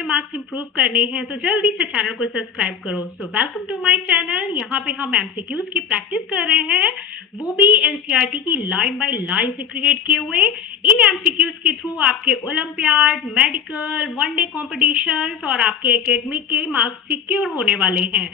अपने marks improve करने हैं तो जल्दी से चैनल को सब्सक्राइब करो। So welcome to my channel. यहाँ पे हम एमसीक्यूज की प्रैक्टिस कर रहे हैं, वो भी एनसीईआरटी की लाइन बाय लाइन से क्रिएट किए हुए। इन एमसीक्यूज के थ्रू आपके ओलंपियाड, मेडिकल, वनडे कॉम्पिटिशन्स और आपके एकेडमिक के मार्क्स सिक्योर होने वाले हैं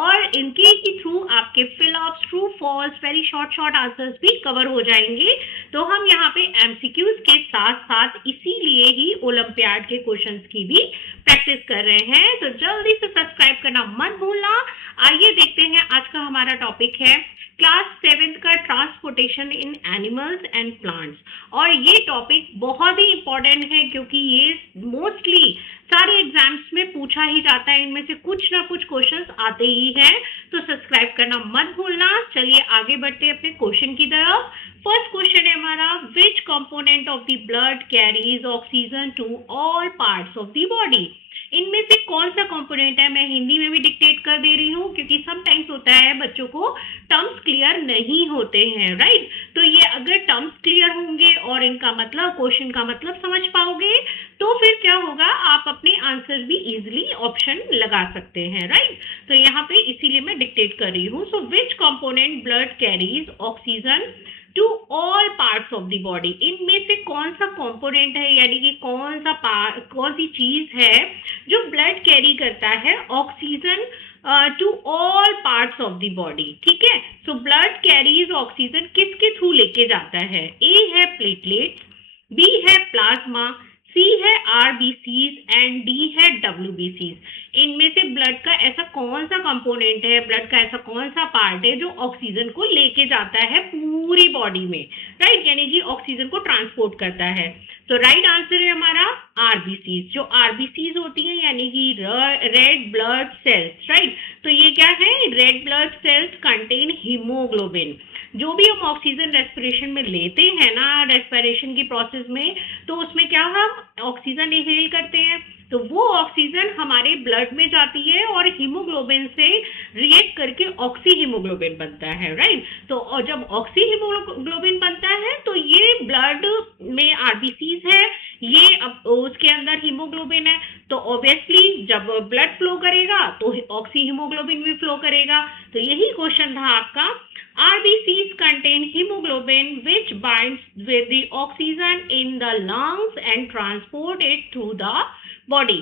और इनके के थ्रू आपके fill ups, true false, very short answers भी कवर हो जाएंगे। तो हम यहाँ पे एमसीक्यूज के साथ साथ इसीलिए ही ओलंपियाड के क्वेश्चंस की भी प्रैक्टिस कर रहे हैं। तो जल्दी से सब्सक्राइब करना मत भूलना। आइए देखते हैं, आज का हमारा टॉपिक है क्लास 7 का transportation in animals and plants. और ये टॉपिक बहुत ही इंपॉर्टेंट है क्योंकि ये मोस्टली सारे एग्जाम्स में पूछा ही जाता है, इनमें से कुछ ना कुछ क्वेश्चंस आते ही हैं। तो सब्सक्राइब करना मत भूलना। चलिए आगे बढ़ते हैं अपने क्वेश्चन की तरफ। फर्स्ट क्वेश्चन है हमारा, which component of the blood carries oxygen to all parts of the body. इनमें से कौन सा कंपोनेंट है, मैं हिंदी में भी डिक्टेट कर दे रही हूँ क्योंकि समटाइम्स होता है बच्चों को टर्म्स क्लियर नहीं होते हैं, राइट। तो ये अगर टर्म्स क्लियर होंगे और इनका मतलब, क्वेश्चन का मतलब समझ पाओगे तो फिर क्या होगा, आप अपने आंसर भी इजिली ऑप्शन लगा सकते हैं, राइट। तो यहाँ पे इसीलिए मैं डिक्टेट कर रही हूँ। So which component blood carries oxygen to all parts of the body. इनमें से कौन सा कंपोनेंट है, यानी कि कौन सी चीज है जो ब्लड कैरी करता है oxygen to all parts of the body. ठीक है, सो ब्लड कैरीज ऑक्सीजन किसके थ्रू लेके जाता है। ए है प्लेटलेट्स, बी है प्लाज्मा, सी है आरबीसीज एंड डी है डब्ल्यूबीसीज। इनमें से ब्लड का ऐसा कौन सा कंपोनेंट है, ब्लड का ऐसा कौन सा पार्ट है जो ऑक्सीजन को लेके जाता है पूरी बॉडी में, राइट, यानी कि ऑक्सीजन को ट्रांसपोर्ट करता है। तो राइट आंसर है हमारा आरबीसीज। जो आरबीसीज होती है यानी कि रेड ब्लड सेल्स, राइट। तो ये क्या है, red blood cells contain haemoglobin. जो भी हम ऑक्सीजन रेस्पिरेशन में लेते हैं ना, रेस्पिरेशन की प्रोसेस में, तो उसमें क्या हम ऑक्सीजन इनहेल करते हैं, तो वो ऑक्सीजन हमारे ब्लड में जाती है और हीमोग्लोबिन से रिएक्ट करके ऑक्सी हीमोग्लोबिन बनता है, राइट। तो जब ऑक्सी हीमोग्लोबिन बनता है तो ये ब्लड में आरबीसीज है, ये अब उसके अंदर हीमोग्लोबिन है, तो ऑब्वियसली जब ब्लड फ्लो करेगा तो ऑक्सी हीमोग्लोबिन भी फ्लो करेगा। तो यही क्वेश्चन था आपका। RBCs contain hemoglobin which binds with the oxygen in the lungs and transport it through the body।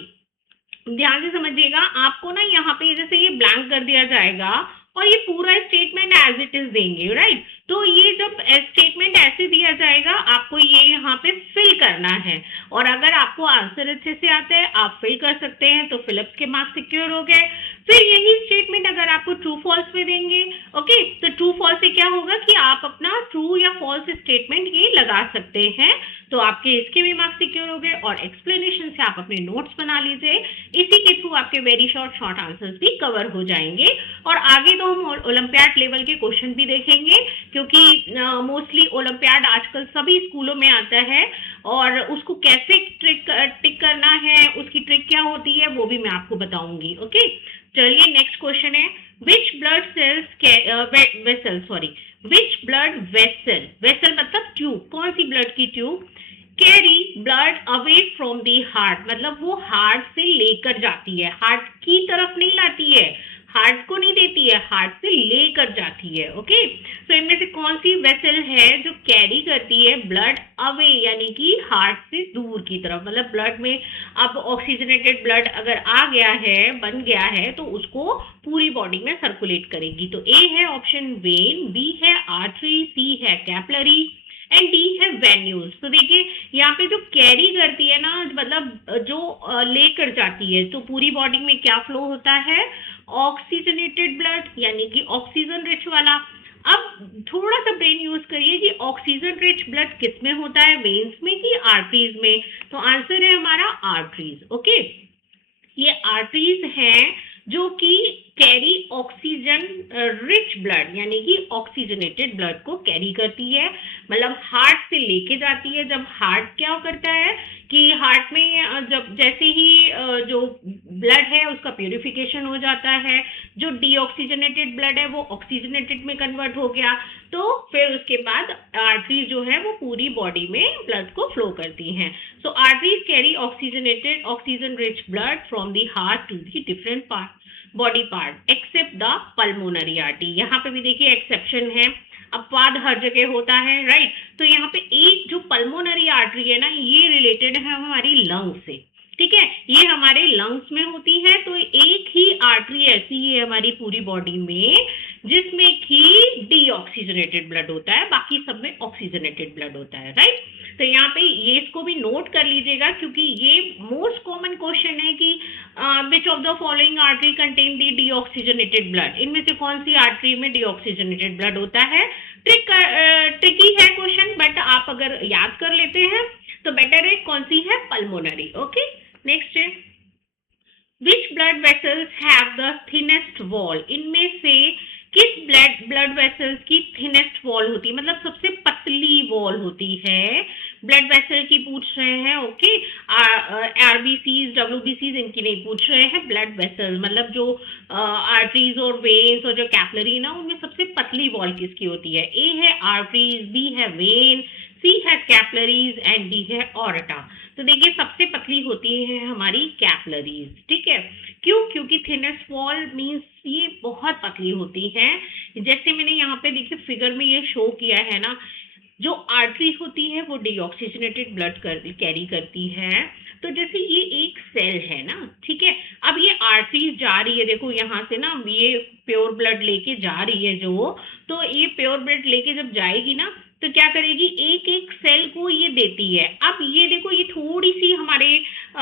ध्यान से समझिएगा, आपको ना यहाँ पे जैसे ये ब्लैंक कर दिया जाएगा और ये पूरा स्टेटमेंट एज इट इज देंगे, राइट। तो ये जब स्टेटमेंट ऐसे दिया जाएगा, आपको ये यहाँ पे फिल करना है और अगर आपको आंसर अच्छे से आता है आप फिल कर सकते हैं, तो फिलिप्स के मार्क्स सिक्योर हो गए। फिर यही स्टेटमेंट अगर आपको ट्रू फॉल्स में देंगे, ओके, तो ट्रू फॉल्स से क्या होगा कि आप अपना ट्रू या फॉल्स स्टेटमेंट ये लगा सकते हैं, तो आपके इसके भी मार्क्स सिक्योर हो गए और एक्सप्लेनेशन से आप अपने नोट्स बना लीजिए। इसी के थ्रू आपके वेरी शॉर्ट आंसर्स भी कवर हो जाएंगे। और आगे तो हम ओलंपियाड लेवल के क्वेश्चन भी देखेंगे क्योंकि मोस्टली ओलंपियाड आजकल सभी स्कूलों में आता है और उसको कैसे टिक करना है, उसकी ट्रिक क्या होती है, वो भी मैं आपको बताऊंगी। ओके, चलिए नेक्स्ट क्वेश्चन है, विच ब्लड वेसल मतलब ट्यूब, कौन सी ब्लड की tube carry blood away from the heart, मतलब वो हार्ट से लेकर जाती है, हार्ट की तरफ नहीं लाती है, हार्ट को नहीं देती है, हार्ट से लेकर जाती है। ओके, तो इनमें से कौन सी वेसल है जो कैरी करती है ब्लड अवे यानी कि हार्ट से दूर की तरफ, मतलब ब्लड में अब ऑक्सीजनेटेड ब्लड अगर आ गया है, बन गया है, तो उसको पूरी बॉडी में सर्कुलेट करेगी। तो ए है ऑप्शन वेन, बी है आर्टरी, सी है कैपिलरी एंड डी है वेन्यूज। तो देखिए यहाँ पे जो कैरी करती है ना, मतलब जो लेकर जाती है, तो पूरी बॉडी में क्या फ्लो होता है, ऑक्सीजनेटेड ब्लड यानी कि ऑक्सीजन रिच वाला। अब थोड़ा सा ब्रेन यूज करिए कि ऑक्सीजन रिच ब्लड किस में होता है, वेन्स में कि आर्टरीज में। तो आंसर है हमारा आर्टरीज। ओके, ये आर्टरीज हैं जो कि कैरी ऑक्सीजन रिच ब्लड यानी कि ऑक्सीजनेटेड ब्लड को कैरी करती है, मतलब हार्ट से लेके जाती है। जब हार्ट क्या करता है कि हार्ट में जब जैसे ही जो ब्लड है उसका प्यूरिफिकेशन हो जाता है, जो डीऑक्सीजनेटेड ब्लड है वो ऑक्सीजनेटेड में कन्वर्ट हो गया, तो फिर उसके बाद आर्टरी जो है वो पूरी बॉडी में ब्लड को फ्लो करती हैं। So arteries carry oxygenated oxygen rich blood from the heart to the different body part except the pulmonary artery. यहाँ पे भी देखिए एक्सेप्शन है, अपवाद हर जगह होता है, राइट। तो यहाँ पे एक जो पल्मोनरी आर्टरी है ना, ये रिलेटेड है हमारी लंग्स से, ठीक है, ये हमारे लंग्स में होती है। तो एक ही आर्टरी ऐसी है हमारी पूरी बॉडी में जिसमें कि डीऑक्सीजनेटेड ब्लड होता है, बाकी सब में ऑक्सीजनेटेड ब्लड होता है, राइट। तो यहाँ पे ये इसको भी नोट कर लीजिएगा क्योंकि ये मोस्ट कॉमन क्वेश्चन है कि which of the following artery contain the deoxygenated blood, इनमें से कौन सी आर्टरी में डीऑक्सीजनेटेड ब्लड होता है। ट्रिकी है क्वेश्चन, बट आप अगर याद कर लेते हैं तो बेटर है। कौन सी है, पल्मोनरी। ओके, नेक्स्ट है which blood vessels have the thinnest wall, इनमें से किस ब्लड वेसल्स की थिनेस्ट वॉल होती है, मतलब सबसे पतली वॉल होती है ब्लड वेसल की, पूछ रहे हैं। ओके, आरबीसीज डब्ल्यूबीसीज इनकी नहीं पूछ रहे हैं, ब्लड वेसल मतलब जो आर्टरीज और वेन्स और जो कैपलरी ना, उनमें सबसे पतली वॉल किसकी होती है। ए है आर्टरीज, बी है वेन, सी है कैपलरीज एंड डी है ऑर्टा। तो देखिए सबसे पतली होती है हमारी कैपलरीज, ठीक है। क्यों, क्योंकि थिनेस्ट वॉल मींस ये बहुत पतली होती है। जैसे मैंने यहाँ पे देखिए फिगर में ये शो किया है ना, जो आर्टरी होती है वो डीऑक्सीजनेटेड ब्लड कैरी करती है। तो जैसे ये एक सेल है ना, ठीक है, अब ये आर्टरी जा रही है, देखो यहाँ से ना ये प्योर ब्लड लेके जा रही है जो, तो ये प्योर ब्लड लेके जब जाएगी ना तो क्या करेगी, एक एक सेल को ये देती है। अब ये देखो ये थोड़ी सी हमारे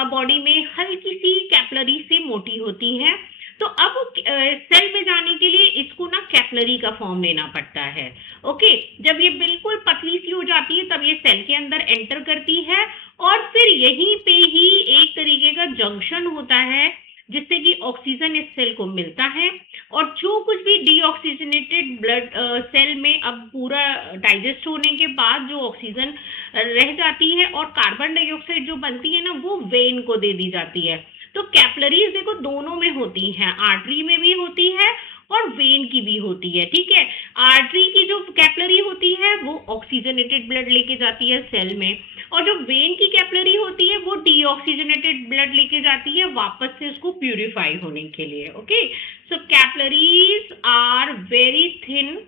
बॉडी में हल्की सी कैपलरी से मोटी होती है, तो अब सेल में जाने के लिए इसको ना कैपलरी का फॉर्म लेना पड़ता है। ओके, जब ये बिल्कुल पतली सी हो जाती है तब ये सेल के अंदर एंटर करती है और फिर यहीं पे ही एक तरीके का जंक्शन होता है जिससे कि ऑक्सीजन इस सेल को मिलता है, और जो कुछ भी डीऑक्सीजनेटेड ब्लड सेल में अब पूरा डाइजेस्ट होने के बाद जो ऑक्सीजन रह जाती है और कार्बन डाइऑक्साइड जो बनती है ना, वो वेन को दे दी जाती है। तो कैपलरीज देखो दोनों में होती हैं, आर्टरी में भी होती है और वेन की भी होती है, ठीक है। आर्टरी की जो कैपलरी होती है वो ऑक्सीजनेटेड ब्लड लेके जाती है सेल में, और जो वेन की कैपलरी होती है वो डीऑक्सीजनेटेड ब्लड लेके जाती है वापस से उसको प्यूरिफाई होने के लिए। Okay, so capillaries are very thin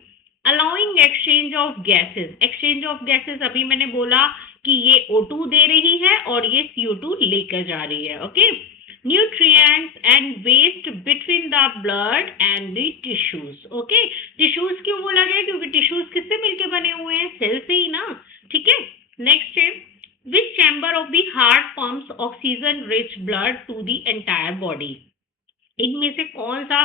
allowing exchange of gases. Exchange of gases अभी मैंने बोला कि ये O2 दे रही है और ये CO2 लेकर जा रही है। Okay, nutrients and waste between the blood and the tissues। Okay, tissues क्यों बोला गया, क्योंकि टिश्यूज किससे मिलके बने हुए हैं, सेल से ही ना, ठीक है। नेक्स्ट है which chamber of the heart pumps oxygen rich blood to the entire body। इनमें से कौन सा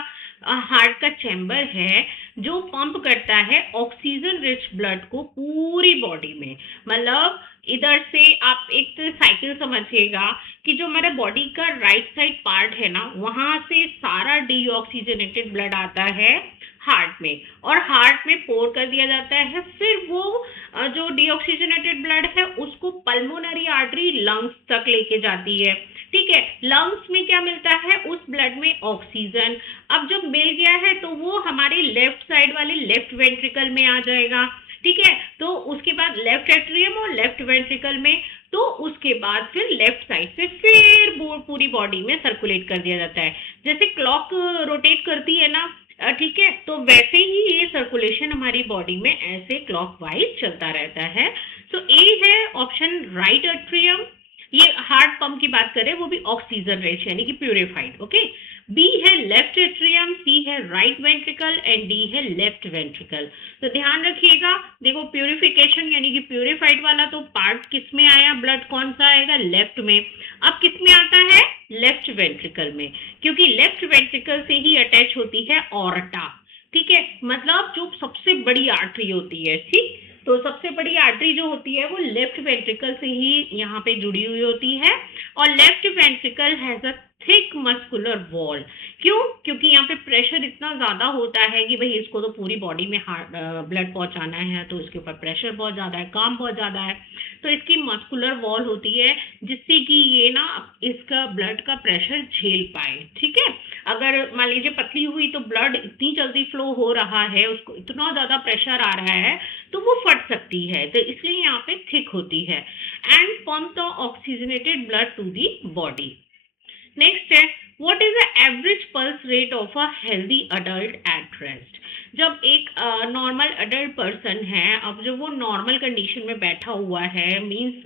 हार्ट का चैम्बर है जो पंप करता है ऑक्सीजन रिच ब्लड को पूरी बॉडी में। मतलब इधर से आप एक साइकिल समझिएगा कि जो हमारा बॉडी का राइट साइड पार्ट है ना, वहां से सारा डीऑक्सीजनेटेड ब्लड आता है हार्ट में, और हार्ट में पोर कर दिया जाता है। फिर वो जो डीऑक्सीजनेटेड ब्लड है उसको पल्मोनरी आर्टरी लंग्स तक लेके जाती है, ठीक है। लंग्स में क्या मिलता है, उस ब्लड में ऑक्सीजन। अब जब मिल गया है तो वो हमारे लेफ्ट साइड वाले लेफ्ट वेंट्रिकल में आ जाएगा, ठीक है। तो उसके बाद लेफ्ट एट्रियम और लेफ्ट वेंट्रिकल में, तो उसके बाद फिर लेफ्ट साइड से फिर पूरी बॉडी में सर्कुलेट कर दिया जाता है। जैसे क्लॉक रोटेट करती है ना, ठीक है, तो वैसे ही ये सर्कुलेशन हमारी बॉडी में ऐसे क्लॉकवाइज चलता रहता है। सो ए है ऑप्शन राइट एट्रियम, ये हार्ट पंप की बात करें वो भी ऑक्सीजन रिच यानी कि प्यूरिफाइड। ओके, बी है लेफ्ट एट्रियम, सी है राइट वेंट्रिकल एंड डी है लेफ्ट वेंट्रिकल। तो ध्यान रखिएगा, देखो प्यूरिफिकेशन यानी कि प्यूरिफाइड वाला तो पार्ट किस में आया, ब्लड कौन सा आएगा, लेफ्ट में। अब किस में आता है, लेफ्ट वेंट्रिकल में, क्योंकि लेफ्ट वेंट्रिकल से ही अटैच होती है ऑर्टा, ठीक है, मतलब जो सबसे बड़ी आर्टरी होती है, ठीक। तो सबसे बड़ी आर्टरी जो होती है वो लेफ्ट वेंट्रिकल से ही यहाँ पे जुड़ी हुई होती है, और left ventricle has a thick muscular wall. क्यों? क्योंकि यहाँ पे प्रेशर इतना ज्यादा होता है कि भाई इसको तो पूरी बॉडी में ब्लड पहुंचाना है, तो इसके ऊपर प्रेशर बहुत ज्यादा है, काम बहुत ज्यादा है, तो इसकी मस्कुलर वॉल होती है जिससे कि ये ना इसका ब्लड का प्रेशर झेल पाए। ठीक है, अगर मान लीजिए पतली हुई तो ब्लड इतनी जल्दी फ्लो हो रहा है, उसको इतना ज्यादा प्रेशर आ रहा है तो वो फट सकती है, तो इसलिए यहाँ पे थिक होती है and pump the oxygenated blood to the body. Next है, what is the average pulse rate of a healthy adult at rest. जब एक नॉर्मल अडल्ट पर्सन है, अब जब वो नॉर्मल कंडीशन में बैठा हुआ है, मीन्स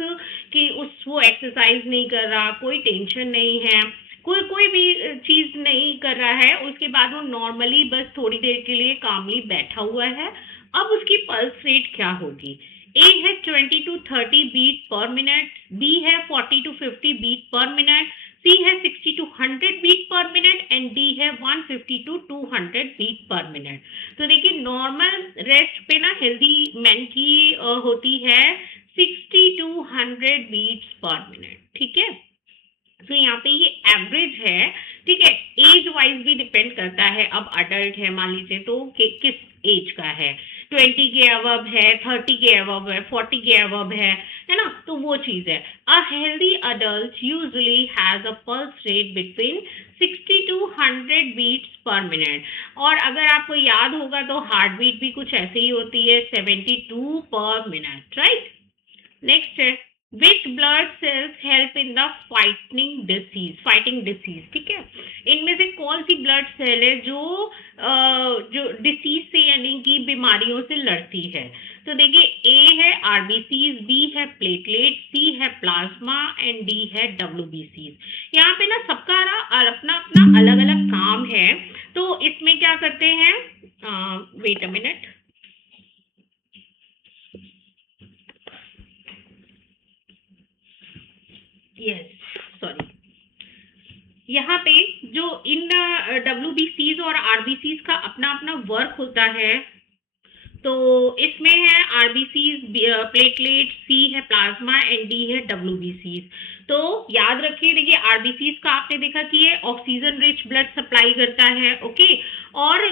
कि वो एक्सरसाइज नहीं कर रहा, कोई टेंशन नहीं है, कोई कोई भी चीज नहीं कर रहा है, उसके बाद वो नॉर्मली बस थोड़ी देर के लिए कामली बैठा हुआ है, अब उसकी पल्स रेट क्या होगी? ए है 20 to 30 beat per minute, B है 40 to 50 beat per minute, C है 60 to 100 beat per minute and D है 150 to 200 बीट पर मिनट। तो देखिए नॉर्मल रेस्ट पे ना हेल्दी मैन की होती है 60 to 100 बीट्स पर मिनट। ठीक है, तो यहाँ पे ये एवरेज है। ठीक है, एज वाइज भी डिपेंड करता है, अब अडल्ट है मान लीजिए तो किस एज का है, 20 के अबव है, 30 के अबव है, 40 के अबव है ना, तो वो चीज है। A healthy adult usually has a pulse rate between 60 to 100 beats per minute, और अगर आपको याद होगा तो हार्ट बीट भी कुछ ऐसे ही होती है 72 पर मिनट, राइट। नेक्स्ट है, which blood cells help in the fighting disease। ठीक है, इनमें से कौन सी ब्लड सेल है जो डिसीज से यानी कि बीमारियों से लड़ती है? तो देखिए ए है आरबीसीज, बी है प्लेटलेट, सी है प्लाज्मा एंड डी है डब्ल्यूबीसीज। यहाँ पे ना सबका अपना अपना अलग अलग काम है, तो इसमें क्या करते हैं, wait a minute, yes sorry, यहाँ पे जो इन डब्ल्यूबीसीज और आरबीसीज का अपना अपना वर्क होता है, तो इसमें है आरबीसीज, प्लेटलेट, सी है प्लाज्मा एंड डी है डब्ल्यूबीसीज। तो याद रखिए, देखिए आरबीसीज का आपने देखा कि ये ऑक्सीजन रिच ब्लड सप्लाई करता है, ओके, और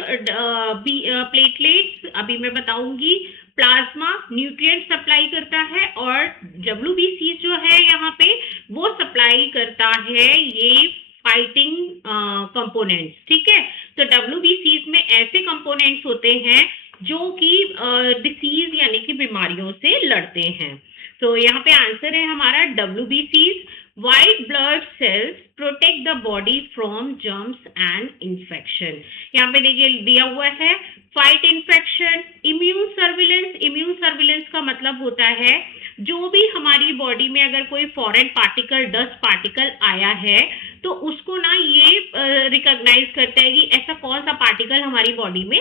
प्लेटलेट्स अभी मैं बताऊंगी, प्लाज्मा न्यूट्रिएंट सप्लाई करता है, और डब्ल्यूबीसी जो है यहाँ पे वो सप्लाई करता है ये फाइटिंग कंपोनेंट्स। ठीक है, तो डब्ल्यूबीसी में ऐसे कंपोनेंट्स होते हैं जो कि डिसीज यानी कि बीमारियों से लड़ते हैं। तो यहाँ पे आंसर है हमारा डब्ल्यूबीसीज। White blood cells protect the body from germs and infection. यहाँ पे देखिए दिया हुआ है fight infection, immune surveillance. Immune surveillance का मतलब होता है जो भी हमारी बॉडी में अगर कोई फॉरेन पार्टिकल, डस्ट पार्टिकल आया है तो उसको ना ये रिकॉग्नाइज करता है कि ऐसा कौन सा पार्टिकल हमारी बॉडी में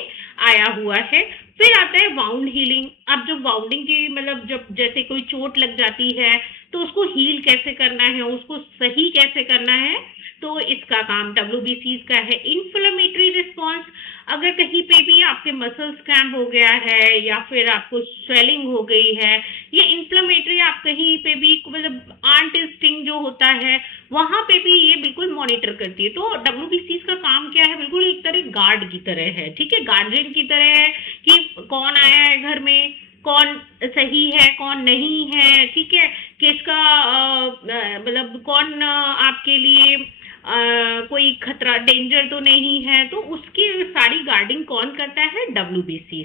आया हुआ है। फिर आता है वाउंड हीलिंग। अब जो वाउंडिंग की मतलब जब जैसे कोई चोट लग जाती है तो उसको हील कैसे करना है, उसको सही कैसे करना है, तो इसका काम डब्ल्यूबीसी का है। इन्फ्लेमेटरी रिस्पॉन्स, अगर कहीं पे भी आपके मसल्स क्रैम्प हो गया है या फिर आपको स्वेलिंग हो गई है, ये इन्फ्लेमेटरी, आप कहीं पे भी मतलब आंट स्टिंग जो होता है वहां पे भी ये बिल्कुल मॉनिटर करती है। तो डब्ल्यूबीसी का काम क्या है, बिल्कुल एक तरह गार्ड की तरह है। ठीक है, गार्जियन की तरह है कि कौन आया है घर में, कौन सही है कौन नहीं है, ठीक है, किसका मतलब कौन आपके लिए कोई खतरा, डेंजर तो नहीं है, तो उसकी सारी गार्डिंग कौन करता है, डब्ल्यूबीसी।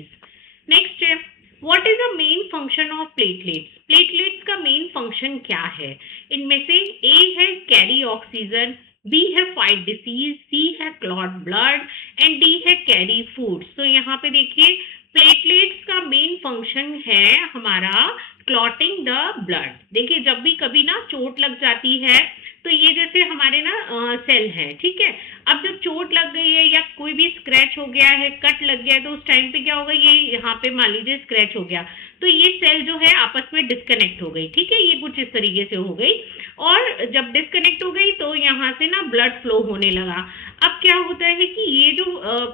नेक्स्ट है, what is the main function of platelets. Platelets का मेन फंक्शन क्या है? इनमें से ए है कैरी ऑक्सीजन, बी है फाइट डिसीज, सी है क्लॉट ब्लड एंड डी है कैरी फूड्स। तो यहाँ पे देखिए प्लेटलेट्स का मेन फंक्शन है हमारा क्लॉटिंग द ब्लड। देखिए जब भी कभी ना चोट लग जाती है तो ये जैसे हमारे ना सेल है, ठीक है, अब जब चोट लग गई है या कोई भी स्क्रैच हो गया है, कट लग गया है, तो उस टाइम पे क्या होगा, ये यहाँ पे मान लीजिए स्क्रैच हो गया तो ये सेल जो है आपस में डिस्कनेक्ट हो गई, ठीक है, ये कुछ इस तरीके से हो गई। और जब डिस्कनेक्ट हो गई तो यहाँ से ना ब्लड फ्लो होने लगा। अब क्या होता है कि ये जो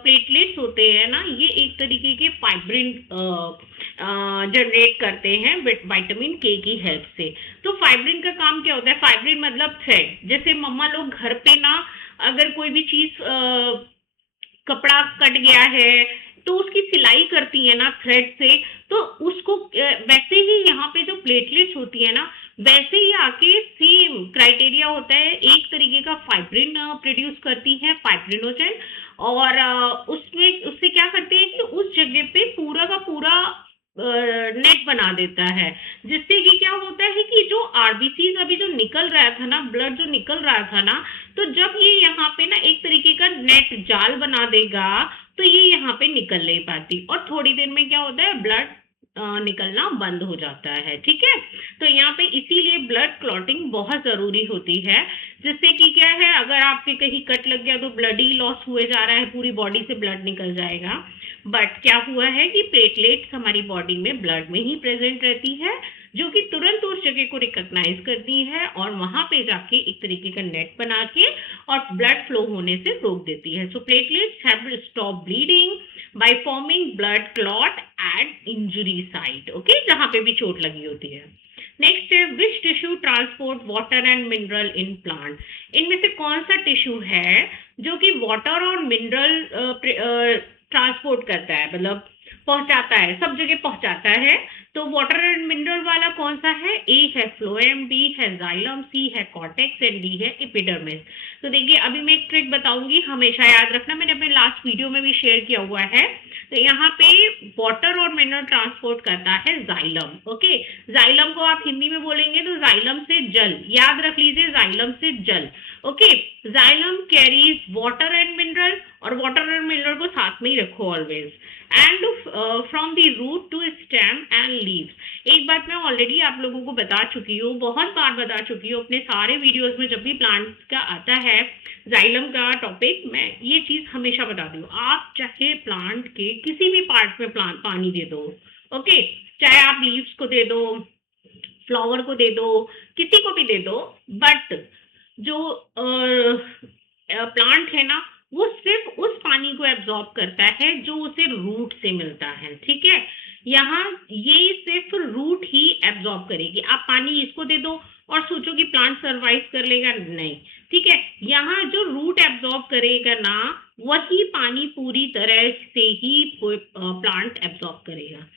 प्लेटलेट्स होते हैं ना, ये एक तरीके के फाइब्रिन जनरेट करते हैं विटामिन के की हेल्प से। तो फाइब्रिन का काम क्या होता है? फाइब्रिन मतलब थ्रेड। जैसे मम्मा लोग घर पे ना अगर कोई भी चीज कपड़ा कट गया है तो उसकी सिलाई करती है ना थ्रेड से, तो उसको वैसे ही यहाँ पे जो प्लेटलेट्स होती है ना, वैसे ही आके सेम क्राइटेरिया होता है, एक तरीके का फाइब्रिन प्रोड्यूस करती है, फाइब्रिनोजेन। और उसमें उससे क्या करते हैं कि उस जगह पे पूरा का पूरा नेट बना देता है, जिससे कि क्या होता है कि जो आरबीसी अभी जो निकल रहा था ना, ब्लड जो निकल रहा था ना, तो जब ये यहाँ पे ना एक तरीके का नेट जाल बना देगा तो ये यहाँ पे निकल नहीं पाती, और थोड़ी देर में क्या होता है, ब्लड निकलना बंद हो जाता है, ठीक है। तो यहाँ पे इसीलिए ब्लड क्लॉटिंग बहुत जरूरी होती है, जिससे कि क्या है, अगर आपके कहीं कट लग गया तो ब्लड ही लॉस हुए जा रहा है, पूरी बॉडी से ब्लड निकल जाएगा। बट क्या हुआ है कि प्लेटलेट्स हमारी बॉडी में ब्लड में ही प्रेजेंट रहती है, जो कि तुरंत उस जगह को रिकॉग्नाइज करती है और वहां पे जाके एक तरीके का नेट बना के और ब्लड फ्लो होने से रोक देती है। So platelets have stop bleeding by forming blood clot at injury site, okay, जहां पे भी चोट लगी होती है। नेक्स्ट है which tissue transport water and mineral in plant. इनमें से कौन सा टिश्यू है जो कि वाटर और मिनरल ट्रांसपोर्ट करता है, मतलब पहुंचाता है, सब जगह पहुंचाता है। तो वाटर एंड मिनरल वाला कौन सा है? ए है फ्लोएम, बी है जाइलम, सी है कॉर्टेक्स एंड डी है एपिडर्मिस। तो देखिए अभी मैं एक ट्रिक बताऊंगी, हमेशा याद रखना, मैंने अपने लास्ट वीडियो में भी शेयर किया हुआ है। तो यहाँ पे वाटर और मिनरल ट्रांसपोर्ट करता है जाइलम, ओके। जाइलम को आप हिंदी में बोलेंगे तो जाइलम से जल, याद रख लीजिए, जाइलम से जल, okay. Xylem carries water and mineral, और वाटर एंड मिनरल को साथ में ही रखो always, and from the root to stem and leaves. एक बात मैं ऑलरेडी आप लोगों को बता चुकी हूँ, बहुत बार बता चुकी हूँ अपने सारे वीडियोस में, जब भी प्लांट्स का आता है जाइलम का टॉपिक, मैं ये चीज हमेशा बताती हूँ, आप चाहे प्लांट के किसी भी पार्ट में प्लांट पानी दे दो, ओके, चाहे आप लीव्स को दे दो, फ्लावर को दे दो, किसी को भी दे दो, बट जो प्लांट है ना, वो सिर्फ उस पानी को एब्जॉर्ब करता है जो उसे रूट से मिलता है, ठीक है। यहाँ ये सिर्फ रूट ही एब्जॉर्ब करेगी, आप पानी इसको दे दो और सोचो कि प्लांट सरवाइव कर लेगा, नहीं, ठीक है। यहाँ जो रूट एब्जॉर्ब करेगा ना, वही पानी पूरी तरह से ही प्लांट एब्जॉर्ब करेगा।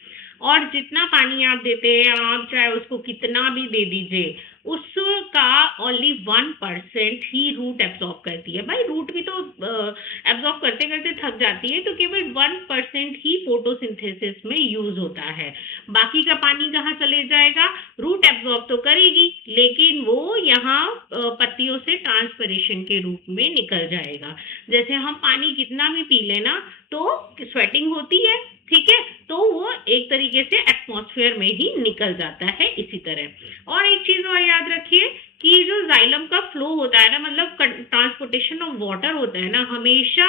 और जितना पानी आप देते हैं, आप चाहे उसको कितना भी दे दीजिए, उसका ओनली 1% ही रूट एब्जॉर्ब करती है। भाई रूट भी तो एब्जॉर्ब करते करते थक जाती है, तो केवल 1% ही फोटोसिंथेसिस में यूज होता है। बाकी का पानी कहाँ चले जाएगा? रूट एब्जॉर्ब तो करेगी, लेकिन वो यहाँ पत्तियों से ट्रांसपिरेशन के रूप में निकल जाएगा। जैसे हम पानी कितना भी पी लेना तो स्वेटिंग होती है, ठीक है, तो वो एक तरीके से एटमॉस्फेयर में ही निकल जाता है इसी तरह। और एक चीज और याद रखिए कि जो जाइलम का फ्लो होता है ना, मतलब ट्रांसपोर्टेशन ऑफ वाटर होता है ना, हमेशा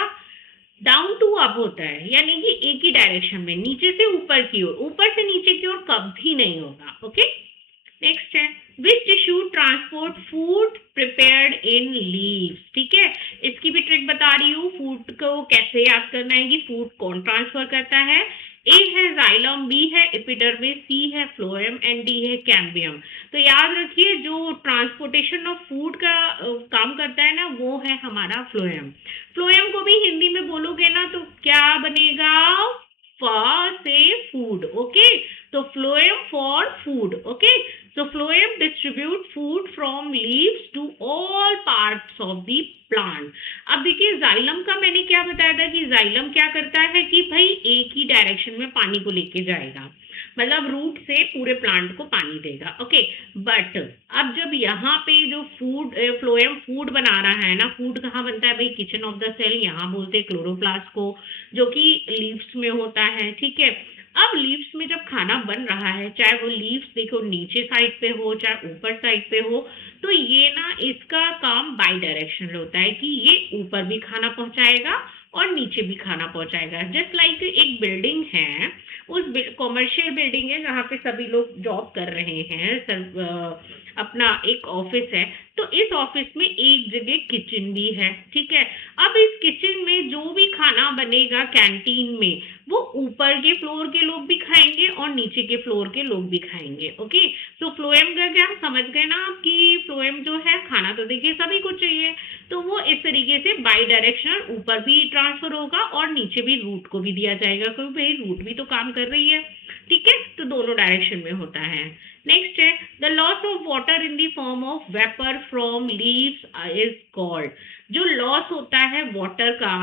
डाउन टू अप होता है, यानी कि एक ही डायरेक्शन में, नीचे से ऊपर की ओर, ऊपर से नीचे की ओर कभी नहीं होगा, ओके। नेक्स्ट है which tissue transport food prepared in leaves, ठीक है। इसकी भी ट्रिक बता रही हूँ, फूड को कैसे याद करना है कि फूड कौन ट्रांसफर करता है। ए है जाइलम, बी है एपिडर्मिस, सी है फ्लोएम एंड डी है कैम्बियम। तो याद रखिए जो ट्रांसपोर्टेशन ऑफ फूड का काम करता है ना, वो है हमारा फ्लोएम। फ्लोएम को भी हिंदी में बोलोगे ना तो क्या बनेगा? फॉर से फूड, ओके। तो phloem for food, okay. So phloem distribute food from leaves to all parts of the plant. अब देखिए जाइलम का मैंने क्या बताया था कि जाइलम क्या करता है कि भाई एक ही डायरेक्शन में पानी को लेके जाएगा, मतलब रूट से पूरे प्लांट को पानी देगा, ओके। बट अब जब यहाँ पे जो फूड फ्लोएम फूड बना रहा है ना, फूड कहाँ बनता है भाई? किचन ऑफ द सेल, यहाँ बोलते हैं क्लोरोप्लास्ट को, जो कि लीव्स में होता है, ठीक है। अब लीव्स में जब खाना बन रहा है, चाहे वो लीव्स देखो नीचे साइड पे हो चाहे ऊपर साइड पे हो, तो ये ना इसका काम बाई डायरेक्शनल होता है कि ये ऊपर भी खाना पहुंचाएगा और नीचे भी खाना पहुंचाएगा। जस्ट लाइक एक बिल्डिंग है, उस कॉमर्शियल बिल्डिंग है जहाँ पे सभी लोग जॉब कर रहे हैं, अपना एक ऑफिस है, तो इस ऑफिस में एक जगह किचन भी है, ठीक है। अब इस किचन में जो भी खाना बनेगा कैंटीन में, वो ऊपर के फ्लोर के लोग भी खाएंगे और नीचे के फ्लोर के लोग भी खाएंगे। ओके, तो फ्लोएम का क्या समझ गए ना आप कि फ्लोएम जो है, खाना तो देखिए सभी को चाहिए, तो वो इस तरीके से बाई डायरेक्शनल ऊपर भी ट्रांसफर होगा और नीचे भी रूट को भी दिया जाएगा, क्योंकि भाई रूट भी तो काम कर रही है, ठीक है, तो दोनों डायरेक्शन में होता है। नेक्स्ट है the loss of water in the form of vapour from leaves is called. जो लॉस होता है वाटर का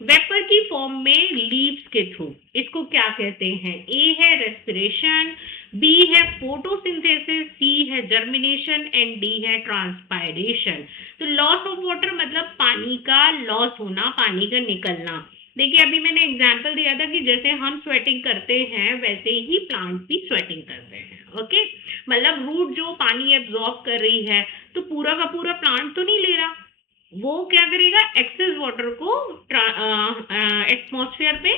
वेपर की फॉर्म में लीव्स के थ्रू, इसको क्या कहते हैं? ए है रेस्पिरेशन, बी है फोटोसिंथेसिस, सी है जर्मिनेशन एंड डी है ट्रांसपायरेशन। तो लॉस ऑफ वाटर मतलब पानी का लॉस होना, पानी का निकलना। देखिए अभी मैंने एग्जांपल दिया था कि जैसे हम स्वेटिंग करते हैं वैसे ही प्लांट भी स्वेटिंग करते हैं। ओके, मतलब रूट जो पानी एब्जॉर्ब कर रही है, तो पूरा का पूरा प्लांट तो नहीं ले रहा, वो क्या करेगा, एक्सेस वाटर को एटमॉस्फेयर पे